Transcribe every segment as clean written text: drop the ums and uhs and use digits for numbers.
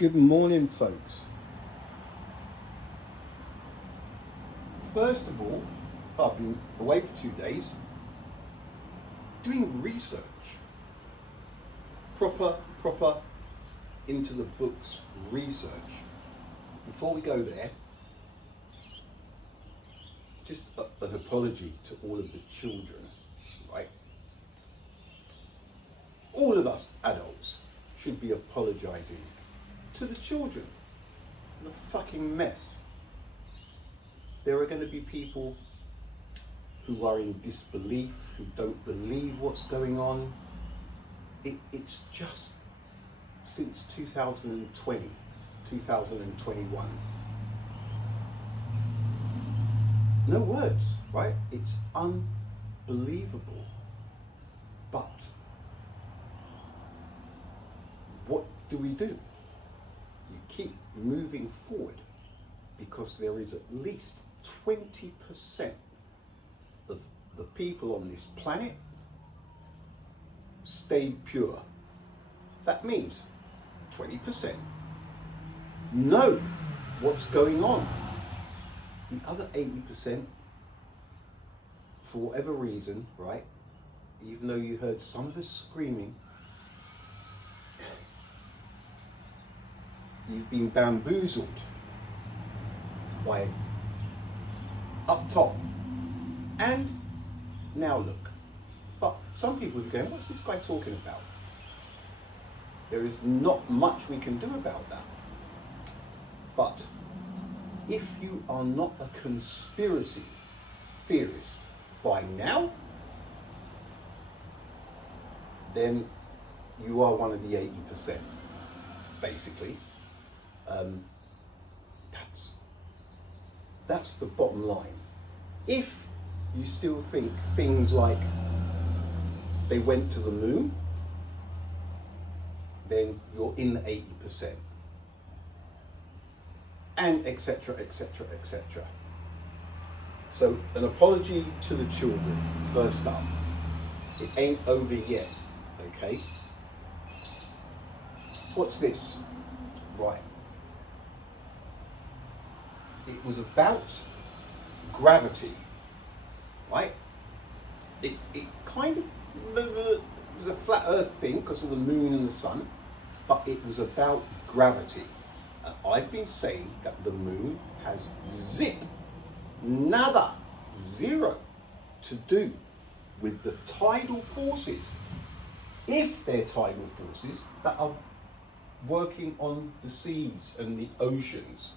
Good morning, folks. First of all, I've been away for 2 days doing research. Proper into the books research. Before we go there, just an apology to all of the children, right? All of us adults should be apologizing to the children for the fucking mess. There are going to be people who are in disbelief, who don't believe what's going on. It's just since 2020, 2021. No words, right? It's unbelievable. But what do we do? You keep moving forward because there is at least 20% of the people on this planet stayed pure. That means 20% know what's going on. The other 80%, for whatever reason, right, even though you heard some of us screaming, you've been bamboozled by up top. And now look. But some people are going, what's this guy talking about? There is not much we can do about that. But if you are not a conspiracy theorist by now, then you are one of the 80%, basically. That's the bottom line. If you still think things like they went to the moon, then you're in the 80%. And etc. So an apology to the children, first up. It ain't over yet, okay? What's this? Right. It was about gravity, right? It kind of was a flat earth thing because of the moon and the sun, but it was about gravity. And I've been saying that the moon has nada, zero to do with the tidal forces, if they're tidal forces that are working on the seas and the oceans.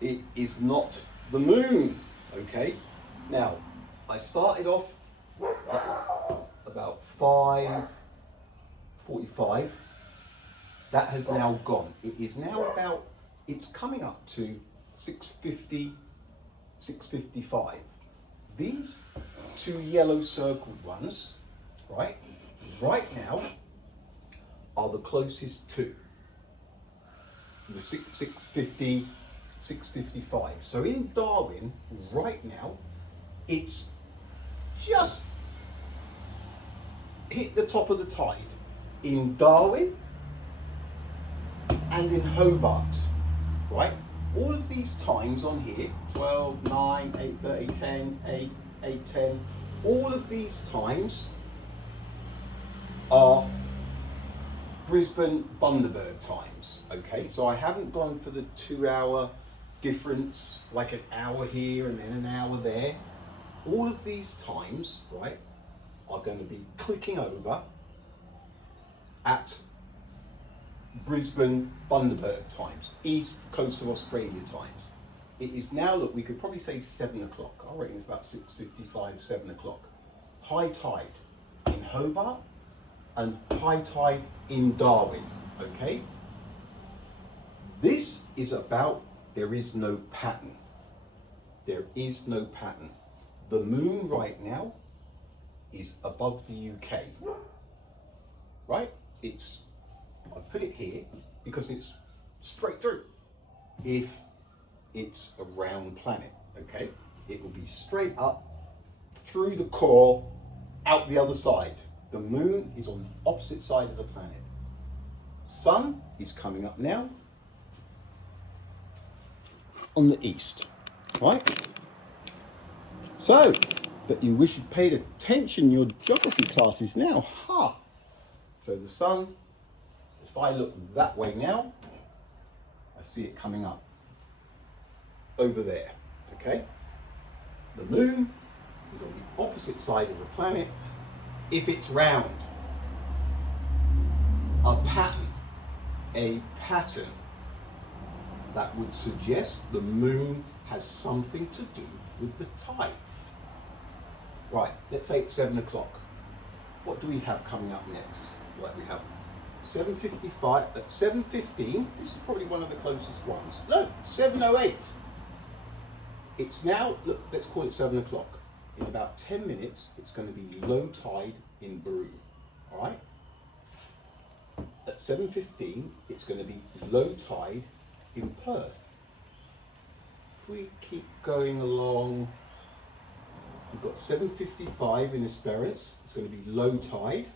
It is not the moon, okay? Now, I started off at about 5:45. That has now gone. It is now about, it's coming up to 6:50, 6:55. These two yellow circled ones, right now, are the closest to the 6:50, 6:55. So in Darwin, right now, it's just hit the top of the tide. In Darwin and in Hobart, right? All of these times on here, 12, 9, 8:30, 10, 8, 8:10, all of these times are Brisbane Bundaberg times, okay? So I haven't gone for the 2-hour difference, like an hour here and then an hour there. All of these times, right, are going to be clicking over at Brisbane Bundaberg times, east coast of Australia times. It is now, look, we could probably say 7 o'clock. I reckon it's about 6:55, 7 o'clock. High tide in Hobart and high tide in Darwin, okay? This is about, there is no pattern. There is no pattern. The moon right now is above the UK, right? I put it here because it's straight through. If it's a round planet, okay? It will be straight up through the core, out the other side. The moon is on the opposite side of the planet. sun is coming up now on the east, right? So, but you wish you'd paid attention in your geography classes now, ha! So the sun, if I look that way now, I see it coming up over there, okay? The moon is on the opposite side of the planet if it's round. A pattern that would suggest the moon has something to do with the tides. Right, let's say it's 7 o'clock. What do we have coming up next? Right, we have 7:55, at 7:15, this is probably one of the closest ones. Look, 7:08. It's now, look, let's call it 7 o'clock. In about 10 minutes, it's going to be low tide in Broome, all right? At 7:15, it's going to be low tide in Perth. If we keep going along, we've got 7:55 in Esperance, it's going to be low tide.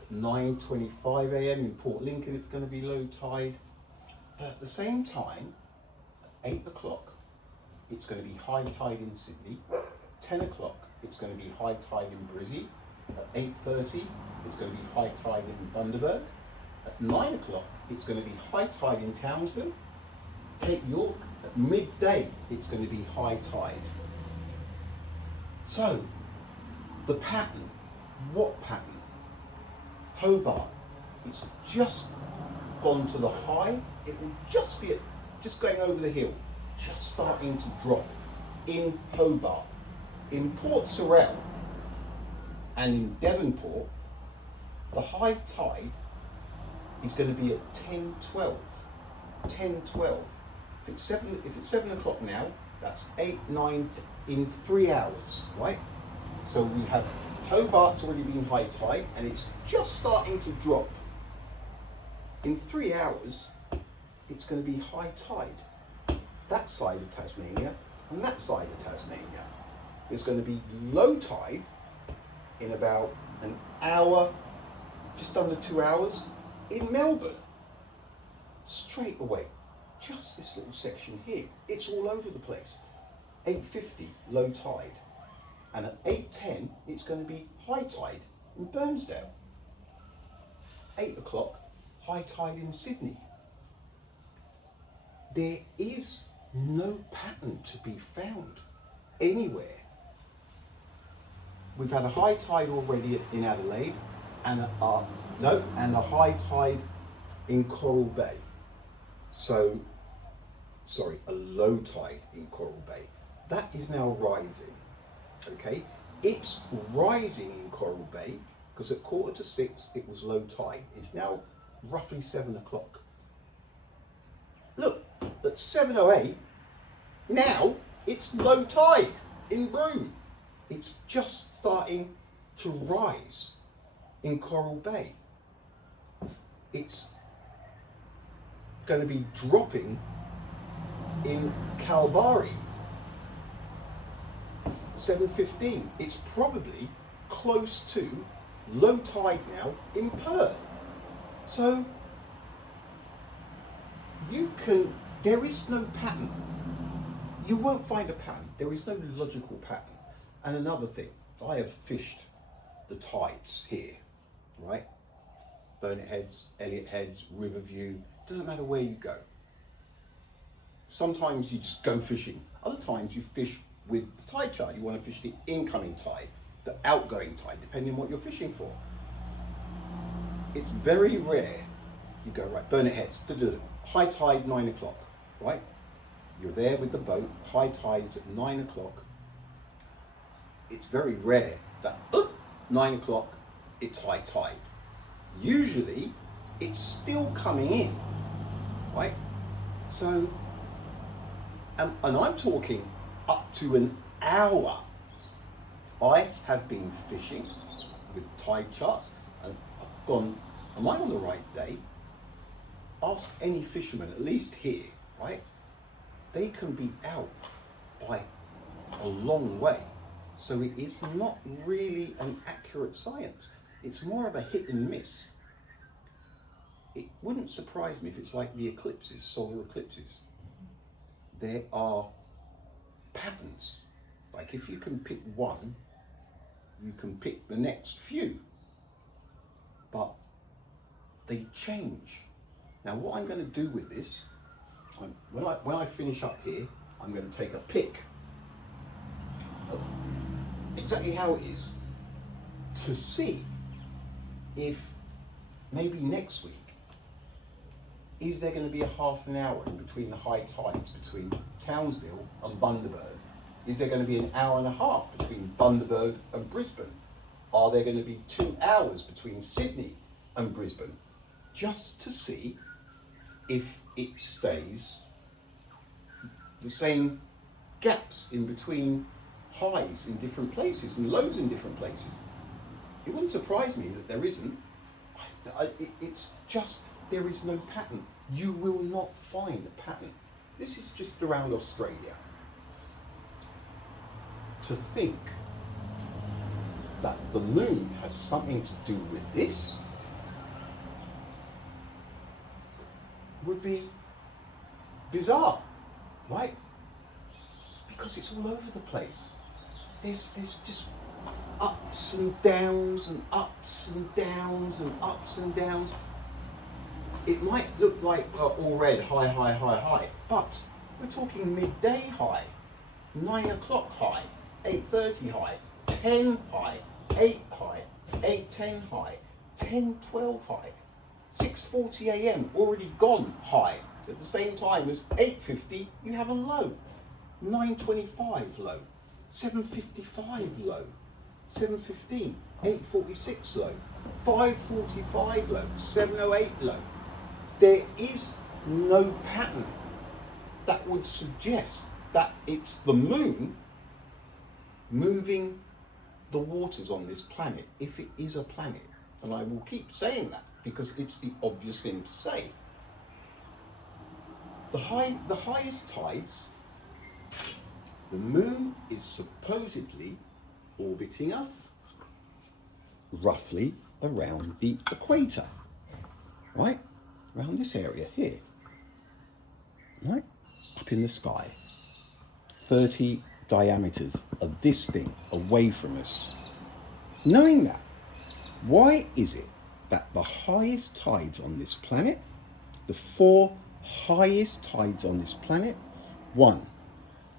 At 9:25 a.m. in Port Lincoln, it's going to be low tide. But at the same time, at 8 o'clock, it's going to be high tide in Sydney. 10 o'clock, it's going to be high tide in Brizzy. At 8:30, it's going to be high tide in Bundaberg. At 9 o'clock, it's going to be high tide in Townsville. Cape York, at midday, it's going to be high tide. So, the pattern, what pattern? Hobart, it's just gone to the high. It will just be just going over the hill, just starting to drop in Hobart. In Port Sorell and in Devonport, the high tide is going to be at 10:12. 10:12. If it's 7 o'clock now, that's 8, 9 in 3 hours, right? So we have Hobart's already been high tide and it's just starting to drop. In 3 hours, it's going to be high tide. That side of Tasmania and that side of Tasmania. It's going to be low tide in about an hour, just under 2 hours, in Melbourne. Straight away, just this little section here. It's all over the place. 8:50, low tide. And at 8:10, it's going to be high tide in Burnsdale. 8 o'clock, high tide in Sydney. There is no pattern to be found anywhere. We've had a high tide already in Adelaide and a high tide in Coral Bay. So, sorry, a low tide in Coral Bay. That is now rising, okay? It's rising in Coral Bay because at 5:45 it was low tide. It's now roughly 7 o'clock. Look, at 7:08, now it's low tide in Broome. It's just starting to rise in Coral Bay. It's going to be dropping in Kalbarri. 7:15. It's probably close to low tide now in Perth. So there is no pattern. You won't find a pattern. There is no logical pattern. And another thing, I have fished the tides here, right? Burnett Heads, Elliot Heads, Riverview, doesn't matter where you go. Sometimes you just go fishing. Other times you fish with the tide chart. You want to fish the incoming tide, the outgoing tide, depending on what you're fishing for. It's very rare. You go, right, Burnett Heads, high tide 9 o'clock, right? You're there with the boat, high tide's at 9 o'clock. It's very rare that 9 o'clock, it's high tide. Usually, it's still coming in, right? So, and I'm talking up to an hour. I have been fishing with tide charts and I've gone, am I on the right day? Ask any fisherman, at least here, right? They can be out by a long way. So it is not really an accurate science. It's more of a hit and miss. wouldn't surprise me if it's like the eclipses, solar eclipses. There are patterns. Like if you can pick one, you can pick the next few. But they change. Now what I'm going to do with this, when I finish up here, I'm going to take a pic of exactly how it is to see if maybe next week, is there going to be a half an hour in between the high tides between Townsville and Bundaberg? Is there going to be an hour and a half between Bundaberg and Brisbane? Are there going to be 2 hours between Sydney and Brisbane? Just to see if it stays the same gaps in between highs in different places and lows in different places. It wouldn't surprise me that there isn't. It's just, there is no pattern. You will not find a pattern. This is just around Australia. To think that the moon has something to do with this would be bizarre, right? Because it's all over the place. There's just ups and downs and ups and downs and ups and downs. It might look like all red, high, high, high, high, but we're talking midday high, 9 o'clock high, 8:30 high, 10 high, 8 high, 8:10 high, 10:12 high, 6:40 a.m. already gone high. At the same time as 8:50, you have a low, 9:25 low, 7:55 low, 7:15, 8:46 low, 5:45 low, 7:08 low. There is no pattern that would suggest that it's the moon moving the waters on this planet, if it is a planet. And I will keep saying that because it's the obvious thing to say. The highest tides, the moon is supposedly orbiting us roughly around the equator, right? Around this area here, right? Up in the sky, 30 diameters of this thing away from us. Knowing that, why is it that the highest tides on this planet, the 4 highest tides on this planet, 1,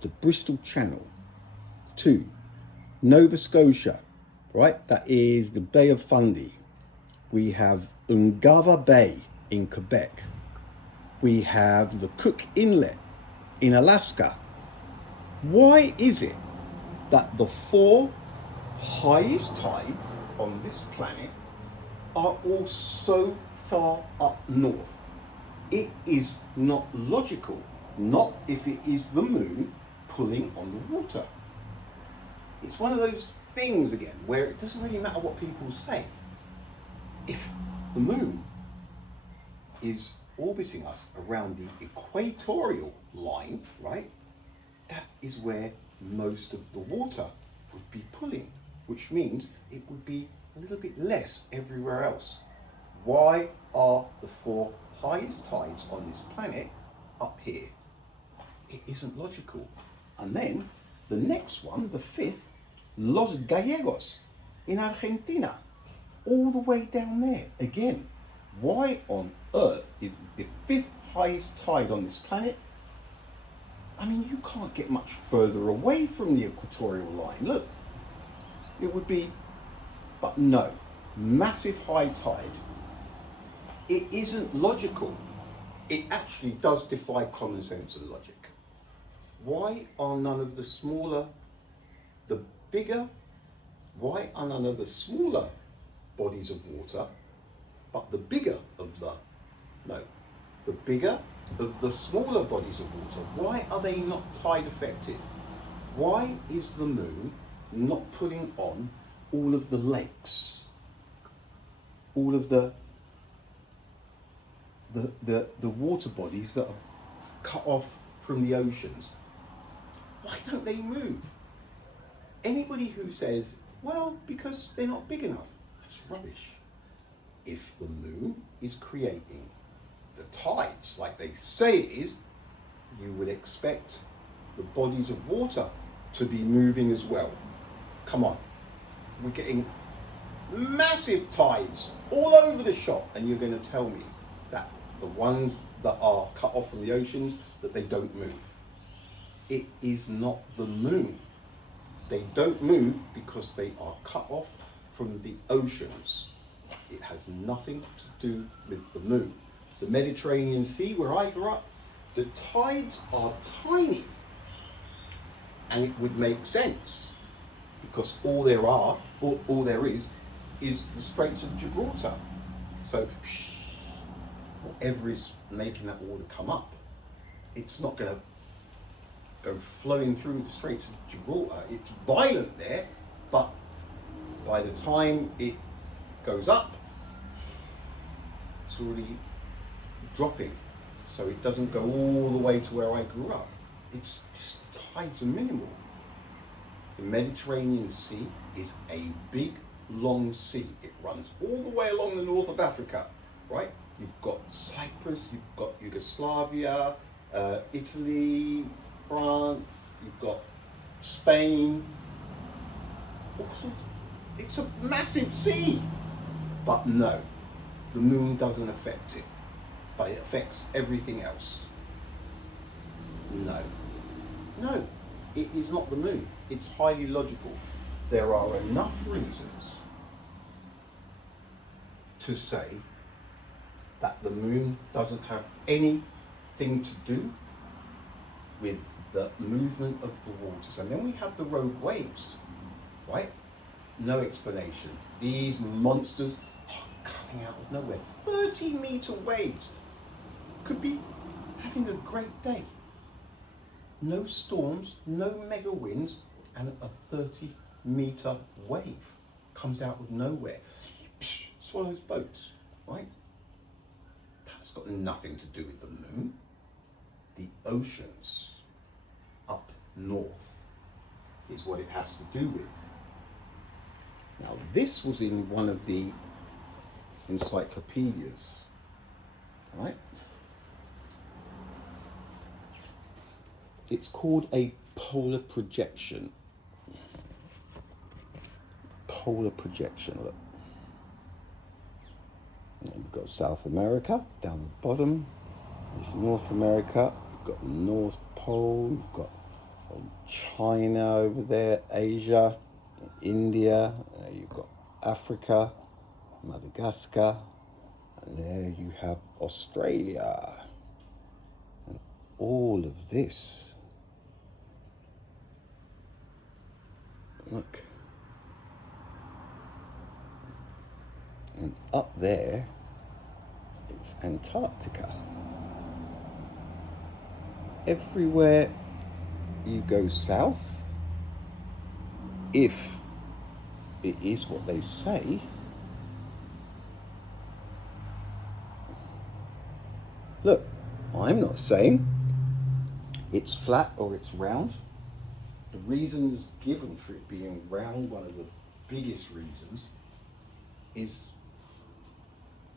the Bristol Channel, 2, Nova Scotia, right? That is the Bay of Fundy. We have Ungava Bay in Quebec. We have the Cook Inlet in Alaska. Why is it that the 4 highest tides on this planet are all so far up north? It is not logical, not if it is the moon pulling on the water. It's one of those things again where it doesn't really matter what people say. If the moon is orbiting us around the equatorial line, right, that is where most of the water would be pulling, which means it would be a little bit less everywhere else. Why are the 4 highest tides on this planet up here? It isn't logical. And then the next one, the 5th, Los Gallegos in Argentina, all the way down there. Again, why on earth is the 5th highest tide on this planet? I mean, you can't get much further away from the equatorial line. Look, it would be, but no, massive high tide. It isn't logical. It actually does defy common sense and logic. Why are none of the smaller, the bigger, why are none of the smaller bodies of water, but the bigger of the, no, the bigger of the smaller bodies of water, why are they not tide affected? Why is the moon not putting on all of the lakes, all of the water bodies that are cut off from the oceans? Why don't they move? Anybody who says, well, because they're not big enough, that's rubbish. If the moon is creating the tides, like they say it is, you would expect the bodies of water to be moving as well. Come on, we're getting massive tides all over the shop, and you're going to tell me that the ones that are cut off from the oceans, that they don't move. It is not the moon. They don't move because they are cut off from the oceans. It has nothing to do with the moon. The Mediterranean Sea, where I grew up, the tides are tiny, and it would make sense because all there is the Straits of Gibraltar. So whatever is making that water come up, it's not going to go flowing through the Straits of Gibraltar. It's violent there, but by the time it goes up, it's already dropping. So it doesn't go all the way to where I grew up. It's just, the tides are minimal. The Mediterranean Sea is a big, long sea. It runs all the way along the north of Africa, right? You've got Cyprus, you've got Yugoslavia, Italy, France, you've got Spain. It's a massive sea. But no, the moon doesn't affect it, but it affects everything else. No, it is not the moon. It's highly logical. There are enough reasons to say that the moon doesn't have anything to do with the movement of the waters. And then we have the rogue waves, right? No explanation. These monsters are coming out of nowhere. 30-meter waves. Could be having a great day. No storms, no mega winds, and a 30-meter wave comes out of nowhere. Swallows boats, right? That's got nothing to do with the moon. The oceans up north is what it has to do with. Now, this was in one of the encyclopedias, right? It's called a polar projection. Polar projection, look. And we've got South America down the bottom. There's North America. We've got the North Pole. We've got China over there, Asia, India. You've got Africa, Madagascar. And there you have Australia. And all of this. Look. And up there, it's Antarctica. Everywhere you go south, if it is what they say, look, I'm not saying it's flat or it's round. The reasons given for it being round, one of the biggest reasons, is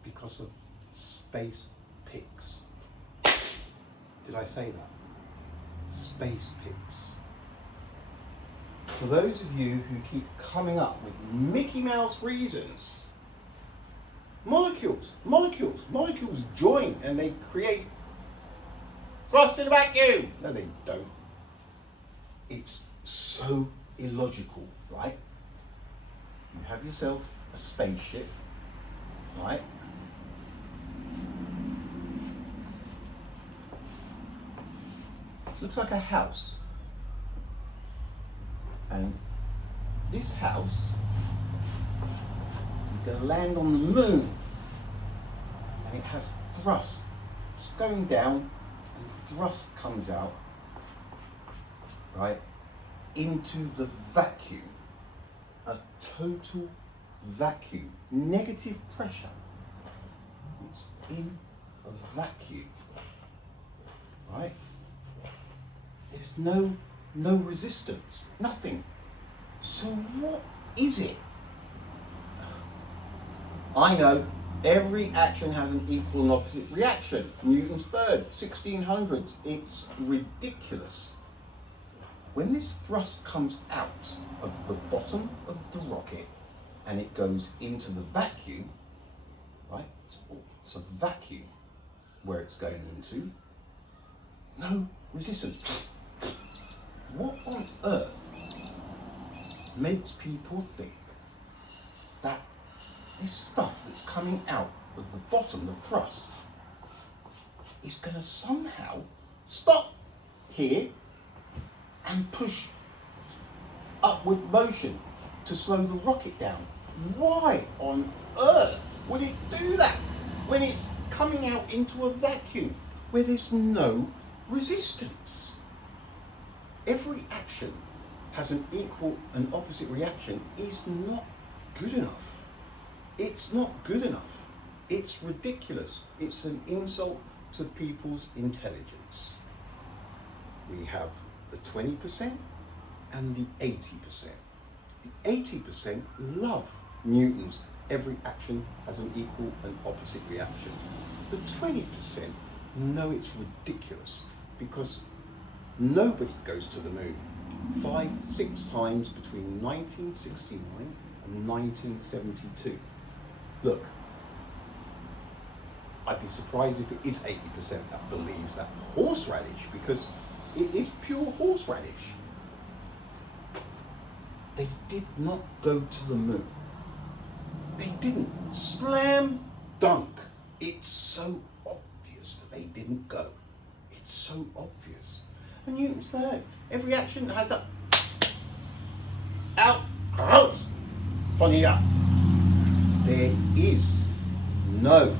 because of space pigs. Did I say that? Space pigs. For those of you who keep coming up with Mickey Mouse reasons, molecules join and they create thrust in a vacuum. No, they don't. It's so illogical, right? You have yourself a spaceship, right? It looks like a house. And this house is going to land on the moon. And it has thrust. It's going down and thrust comes out, right, into the vacuum. A total vacuum. Negative pressure. It's in a vacuum. Right? There's no resistance. Nothing. So what is it? I know Every action has an equal and opposite reaction. Newton's third, 1600s. It's ridiculous. When this thrust comes out of the bottom of the rocket and it goes into the vacuum, right? It's a vacuum where it's going into. No resistance. What on earth makes people think that this stuff that's coming out of the bottom, the thrust, is going to somehow stop here and push upward motion to slow the rocket down? Why on earth would it do that when it's coming out into a vacuum where there's no resistance? Every action has an equal and opposite reaction is not good enough. It's not good enough. It's ridiculous. It's an insult to people's intelligence. We have the 20% and the 80%. The 80% love Newton's every action has an equal and opposite reaction. The 20% know it's ridiculous because nobody goes to the moon 5-6 times between 1969 and 1972. Look, I'd be surprised if it is 80% that believes that horseradish, because it is pure horseradish. They did not go to the moon. They didn't. Slam dunk. It's so obvious that they didn't go. It's so obvious. And Newton's third. Every action has a out, house, funny up. There is no.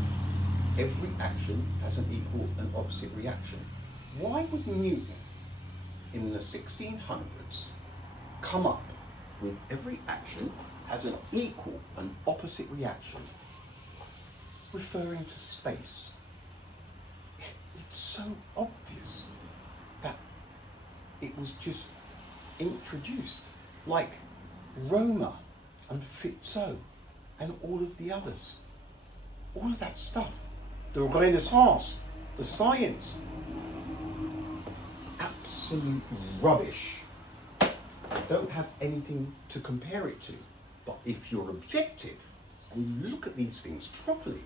Every action has an equal and opposite reaction. Why would Newton in the 1600s come up with every action has an equal and opposite reaction, referring to space? It's so obvious that it was just introduced, like Roma and Fitzo and all of the others. All of that stuff. The Renaissance, the science. Absolute rubbish. Don't have anything to compare it to. But if you're objective and you look at these things properly,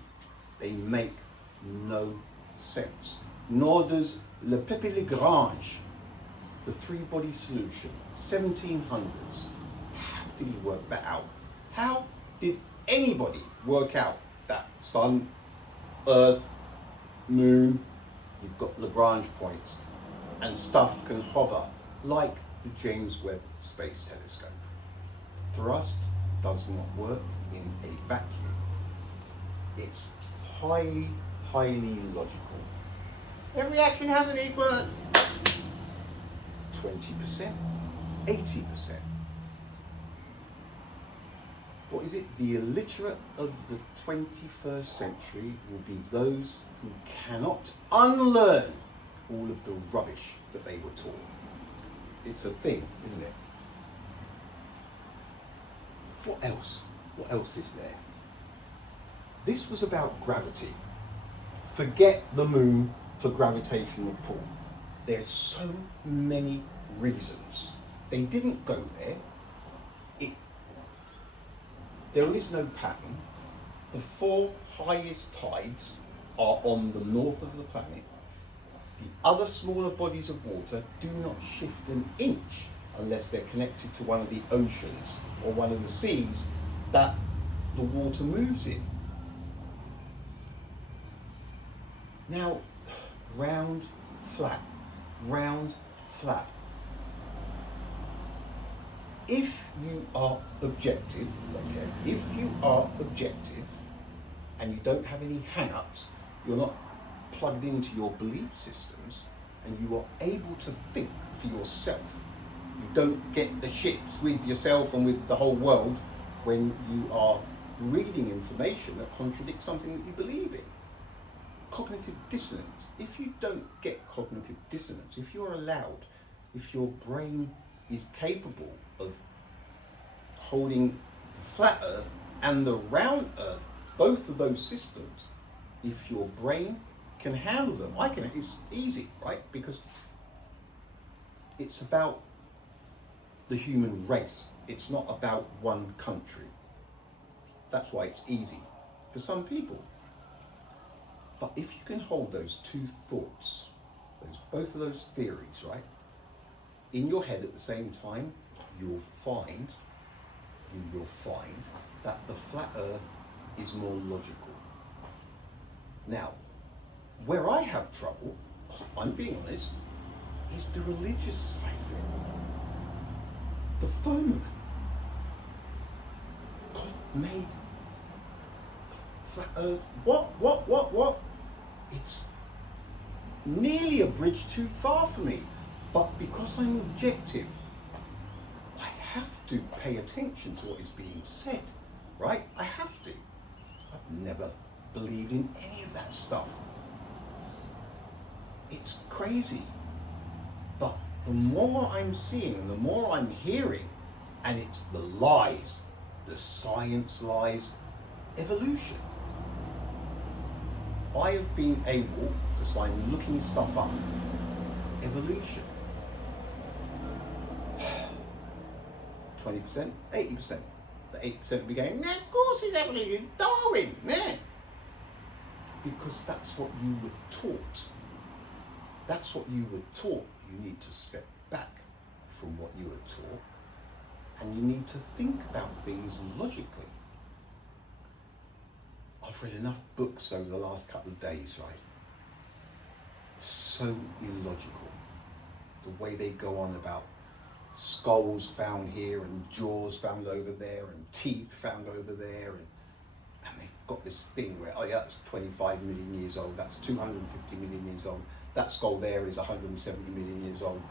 they make no sense. Nor does Le Pépé-Lagrange, the three-body solution, 1700s. How did he work that out? How did anybody work out that sun, earth, moon, you've got Lagrange points, and stuff can hover like the James Webb Space Telescope? Thrust does not work in a vacuum. It's highly, highly logical. Every action has an equal 20%, 80%. What is it? The illiterate of the 21st century will be those who cannot unlearn all of the rubbish that they were taught. It's a thing, isn't it? What else? What else is there? This was about gravity. Forget the moon for gravitational pull. There's so many reasons. They didn't go there. There is no pattern. The 4 highest tides are on the north of the planet. The other smaller bodies of water do not shift an inch unless they're connected to one of the oceans or one of the seas that the water moves in. Now, round, flat, round, flat. If you are objective, and you don't have any hang-ups, you're not plugged into your belief systems, and you are able to think for yourself. You don't get the shits with yourself and with the whole world when you are reading information that contradicts something that you believe in. Cognitive dissonance. If you don't get cognitive dissonance, if you're allowed, if your brain is capable of holding the flat earth and the round earth both of those systems, if your brain can handle them, it's easy, right? Because it's about the human race. It's not about one country. That's why it's easy for some people. But if you can hold those two thoughts, both of those theories, right, in your head at the same time, you will find that the flat earth is more logical. Now, where I have trouble, I'm being honest, is the religious side of it. The firmament. God made the flat earth. What? It's nearly a bridge too far for me. But because I'm objective, I have to pay attention to what is being said, right? I have to. I've never believed in any of that stuff. It's crazy. But the more I'm seeing and the more I'm hearing, and it's the lies, the science lies, evolution. I have been able, because I'm looking stuff up, evolution. 20%, 80%. The 8% will be going, nah, of course it's evolution, Darwin, nah. Because that's what you were taught. That's what you were taught. You need to step back from what you were taught, and you need to think about things logically. I've read enough books over the last couple of days, right? So illogical. The way they go on about skulls found here and jaws found over there and teeth found over there, and they've got this thing where, oh yeah, that's 25 million years old, that's 250 million years old, that skull there is 170 million years old.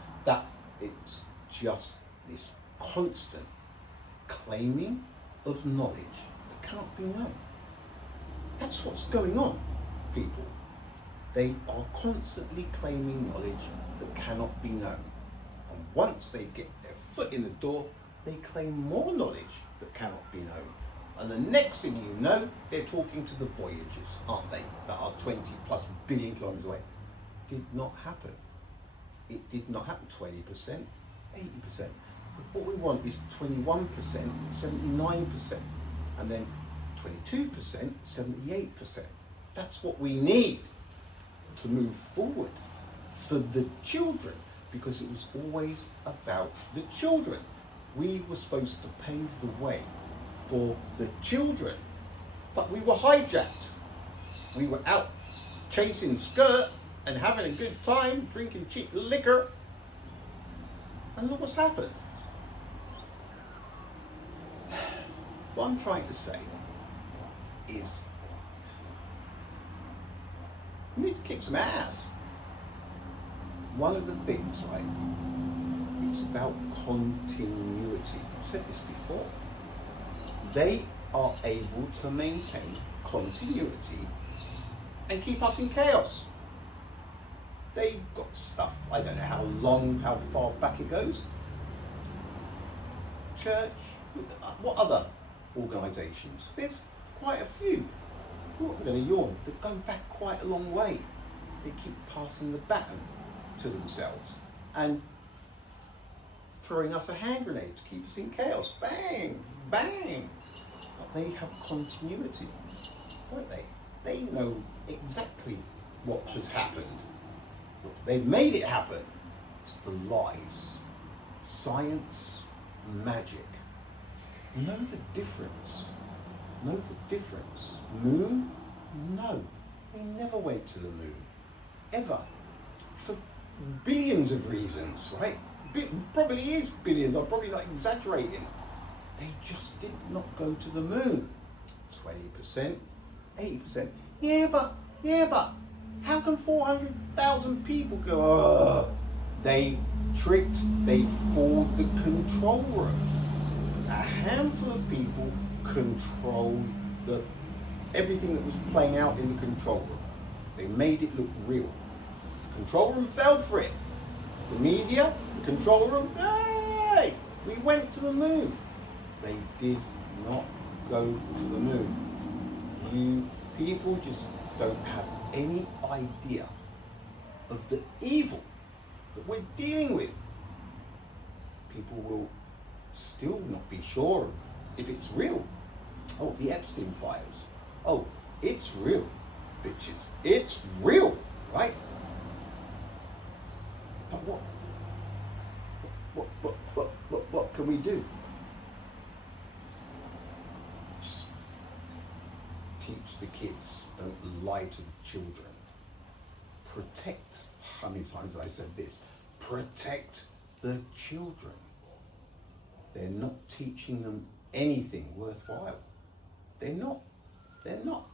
It's just this constant claiming of knowledge that cannot be known. That's what's going on, people. They are constantly claiming knowledge that cannot be known. And once they get their foot in the door, they claim more knowledge that cannot be known. And the next thing you know, they're talking to the Voyagers, aren't they? That are 20 plus billion kilometers away. Did not happen. It did not happen. 20%, 80%. But what we want is 21%, 79%, and then 22%, 78%. That's what we need to move forward for the children, because it was always about the children. We were supposed to pave the way for the children, but we were hijacked. We were out chasing skirt and having a good time, drinking cheap liquor, and look what's happened. What I'm trying to say is, we need to kick some ass. One of the things, right, it's about continuity. I've said this before. They are able to maintain continuity and keep us in chaos. They've got stuff, I don't know how far back it goes. Church, what other organisations? There's quite a few. I'm not going to yawn. That go back quite a long way. They keep passing the baton to themselves and throwing us a hand grenade to keep us in chaos. Bang, bang. But they have continuity, don't they? They know exactly what has happened. They've made it happen. It's the lies. Science, magic. Know the difference. Know the difference. Moon? No. They never went to the moon. Ever. For billions of reasons, right? Probably is billions. I'm probably not exaggerating. They just did not go to the moon. 20%, 80%. Yeah, but how can 400,000 people go? They fooled the control room. A handful of people controlled everything that was playing out in the control room. They made it look real. The control room fell for it. The media, the control room, hey, we went to the moon. They did not go to the moon. You people just don't have any idea of the evil that we're dealing with. People will still not be sure of if it's real. Oh, the Epstein files. Oh, it's real, bitches. It's real, right? But what can we do? Just teach the kids, don't lie to the children. Protect, how many times have I said this? Protect the children. They're not teaching them anything worthwhile. They're not. I don't know.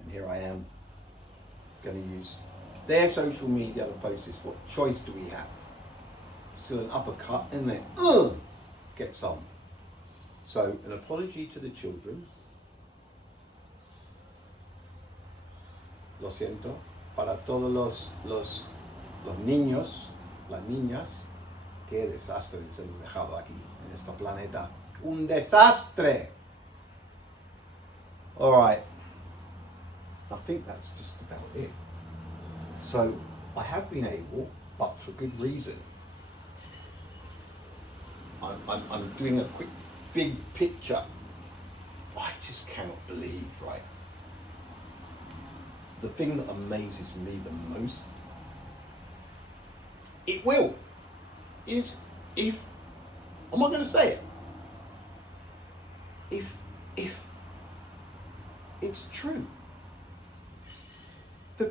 And here I am, going to use their social media to post this. What choice do we have? Still an uppercut, isn't it? Get some. So, an apology to the children. Lo siento. Para todos los niños, las niñas. Qué desastre les hemos dejado aquí, en este planeta. Un desastre! Alright. I think that's just about it. So, I have been able, but for good reason. I'm doing a quick, big picture. I just cannot believe, right? The thing that amazes me the most, it will, is if, am I going to say it? If it's true. The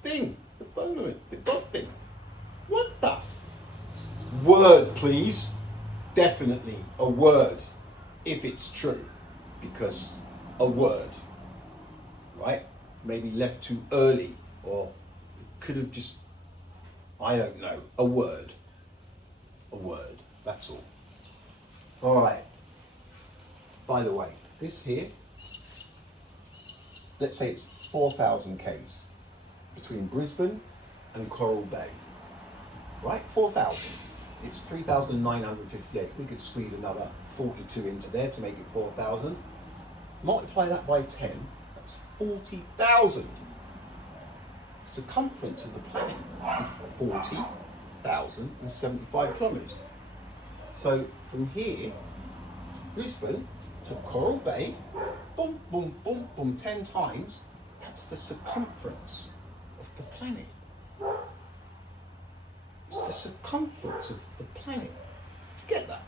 thing, the phone of it, the God thing. What the? Word, please. Definitely a word, if it's true. Because a word, right? Maybe left too early, or could have just, I don't know, a word. A word, that's all. All right. By the way, this here, let's say it's 4,000 Ks between Brisbane and Coral Bay, right? 4,000. It's 3,958. We could squeeze another 42 into there to make it 4,000. Multiply that by 10, that's 40,000. Circumference of the planet is 40,075 kilometers. So from here, Brisbane to Coral Bay, boom, boom, boom, boom, 10 times, that's the circumference of the planet. It's the circumference of the planet. Do you get that?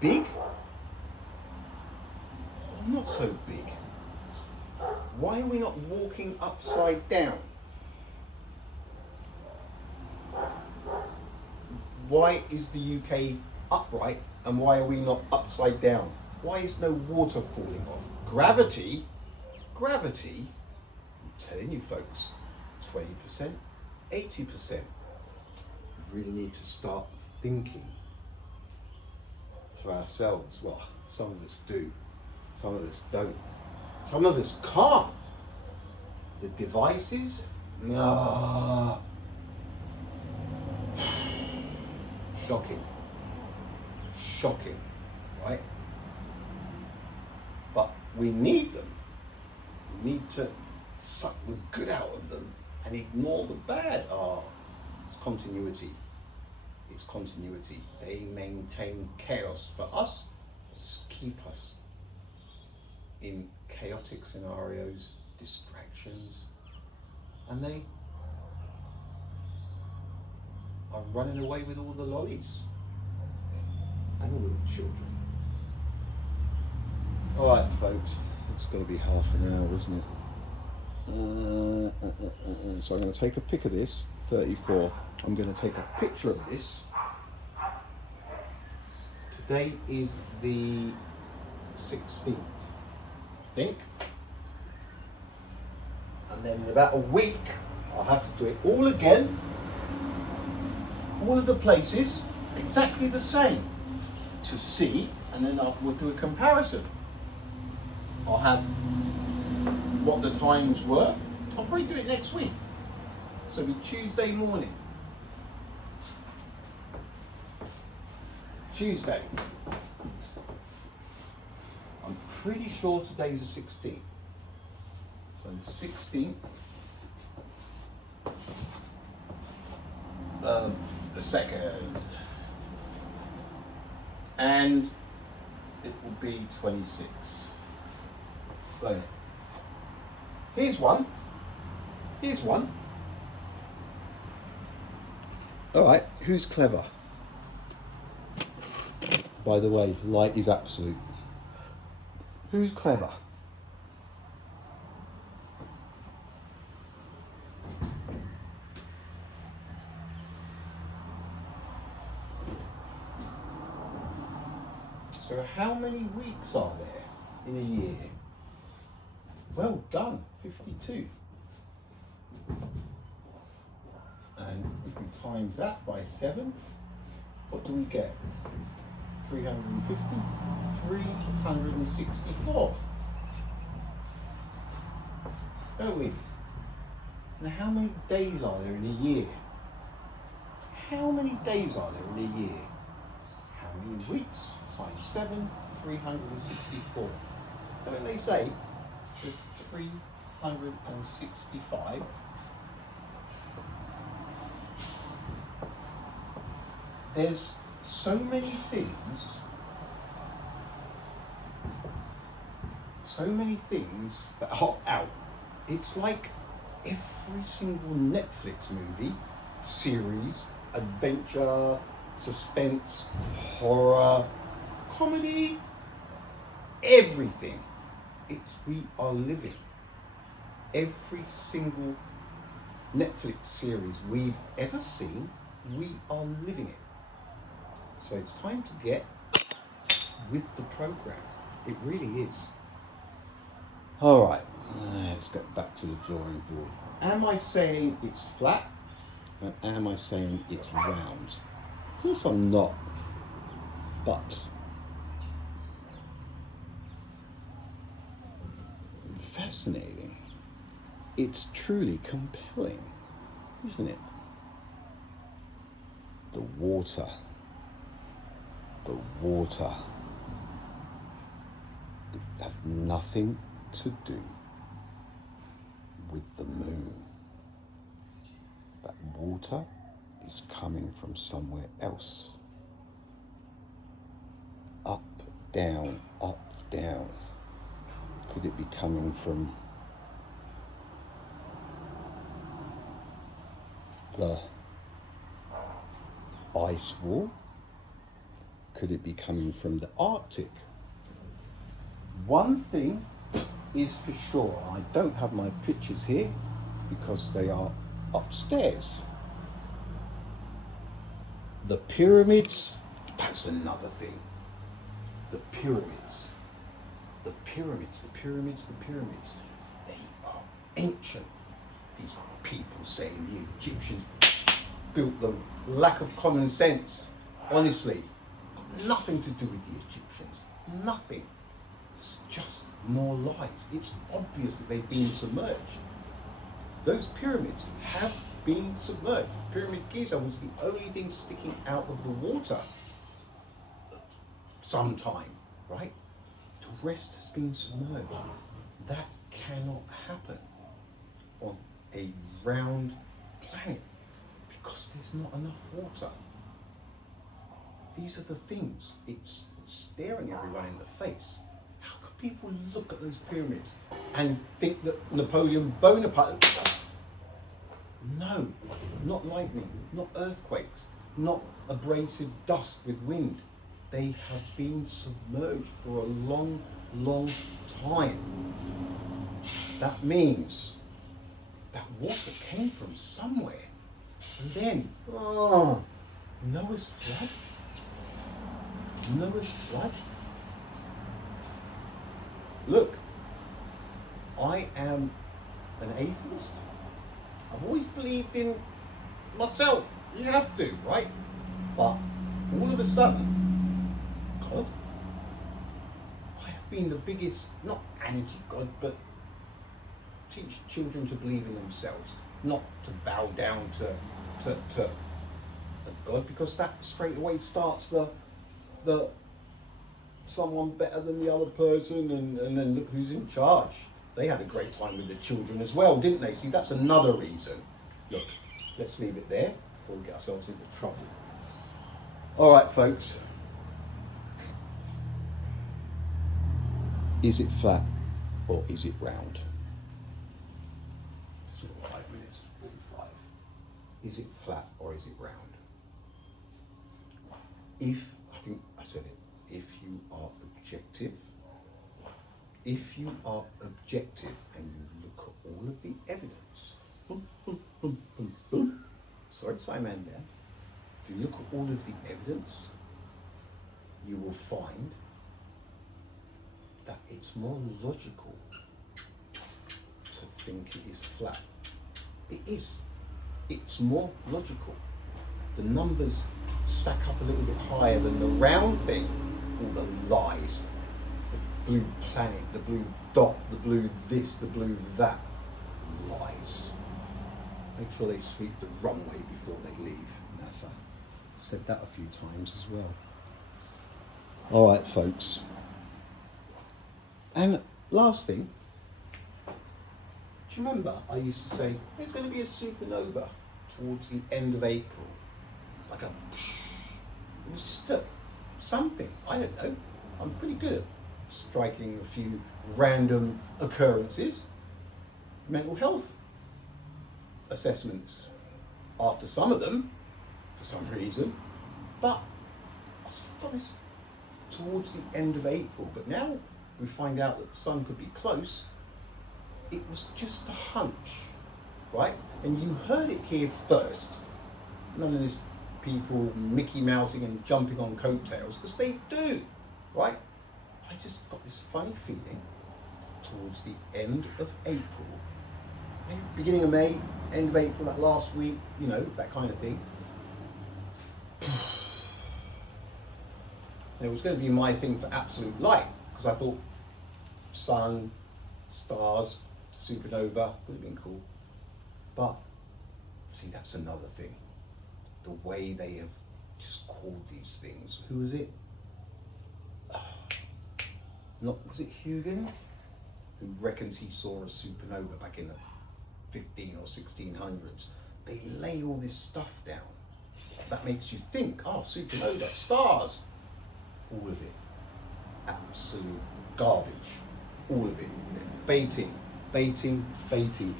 Big? Well, not so big. Why are we not walking upside down? Why is the UK upright and why are we not upside down? Why is no water falling off? Gravity, I'm telling you folks, 20%, 80%. We really need to start thinking for ourselves. Well, some of us do, some of us don't. Some of us can't. The devices, no. Shocking, right? But we need them. We need to suck the good out of them and ignore the bad. It's continuity. It's continuity. They maintain chaos for us, just keep us in chaotic scenarios, distractions, and they are running away with all the lollies and all the children. All right, folks, it's going to be half an hour, isn't it? So I'm going to take a pic of this, 34. I'm going to take a picture of this. Today is the 16th, I think. And then in about a week, I'll have to do it all again. All of the places, exactly the same, to see, and then we'll do a comparison. I'll have what the times were. I'll probably do it next week. So it'll be Tuesday morning. Tuesday. I'm pretty sure today's the 16th. So 16th. The 2nd. And it will be 26. Right. Here's one. Here's one. All right, who's clever? By the way, light is absolute. Who's clever? So how many weeks are there in a year? Well done, 52. And if we times that by 7, what do we get? 350, 364. Don't we? Now how many days are there in a year? How many days are there in a year? How many weeks? Times 7, 364. Don't they say there's 365? There's so many things that are out. It's like every single Netflix movie, series, adventure, suspense, horror, comedy, everything. It's we are living. Every single Netflix series we've ever seen, we are living it. So it's time to get with the program. It really is. All right, let's get back to the drawing board. Am I saying it's flat? And am I saying it's round? Of course I'm not. But fascinating. It's truly compelling, isn't it? The water. It has nothing to do with the moon. That water is coming from somewhere else. Up, down, up, down. Could it be coming from the ice wall? Could it be coming from the Arctic? One thing is for sure, I don't have my pictures here because they are upstairs. The pyramids, that's another thing. The pyramids. They are ancient. These people saying the Egyptians built them. Lack of common sense. Honestly, nothing to do with the Egyptians. Nothing. It's just more lies. It's obvious that they've been submerged. Those pyramids have been submerged. Pyramid Giza was the only thing sticking out of the water sometime, right? The rest has been submerged. That cannot happen on a round planet because there's not enough water. These are the things. It's staring everyone in the face. How can people look at those pyramids and think that Napoleon Bonaparte... No, not lightning, not earthquakes, not abrasive dust with wind. They have been submerged for a long, long time. That means that water came from somewhere. And then, Noah's flood? Noah's flood? Look, I am an atheist. I've always believed in myself. You have to, right? But all of a sudden, God, I have been the biggest, not anti-God, but teach children to believe in themselves, not to bow down to God, because that straight away starts the that someone better than the other person, and then look who's in charge. They had a great time with the children as well, didn't they? See, that's another reason. Look, let's leave it there before we get ourselves into trouble. All right, folks. Is it flat or is it round? Still 5 minutes, 45. Is it flat or is it round? If, I think I said it, if you are objective, and you look at all of the evidence, boom, boom, boom, boom, boom. Sorry, Simon there. If you look at all of the evidence, you will find that it's more logical to think it is flat. It is. It's more logical. The numbers stack up a little bit higher than the round thing. All the lies. The blue planet, the blue dot, the blue this, the blue that. Lies. Make sure they sweep the runway before they leave. NASA. Said that a few times as well. All right, folks. And last thing, do you remember I used to say there's going to be a supernova towards the end of April? Like it was just something, I don't know. I'm pretty good at striking a few random occurrences. Mental health assessments after some of them, for some reason. But I still got this towards the end of April, but now we find out that the sun could be close. It was just a hunch, right? And you heard it here first. None of this people Mickey Mousing and jumping on coattails, because they do, right? I just got this funny feeling towards the end of April, maybe beginning of May, end of April, that last week, you know, that kind of thing. And it was going to be my thing for absolute light, because I thought sun, stars, supernova would have been cool. But see, that's another thing. The way they have just called these things. Who was it? Was it Huygens? Who reckons he saw a supernova back in the 15 or 1600s. They lay all this stuff down. That makes you think, oh, supernova, stars. All of it. Absolute garbage. All of it. They're baiting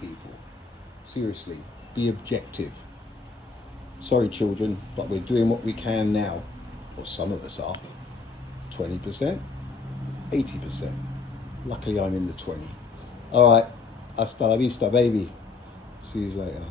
people. Seriously, be objective. Sorry, children, but we're doing what we can now. Or some of us are. 20%, 80%. Luckily, I'm in the 20. All right, hasta la vista, baby. See you later.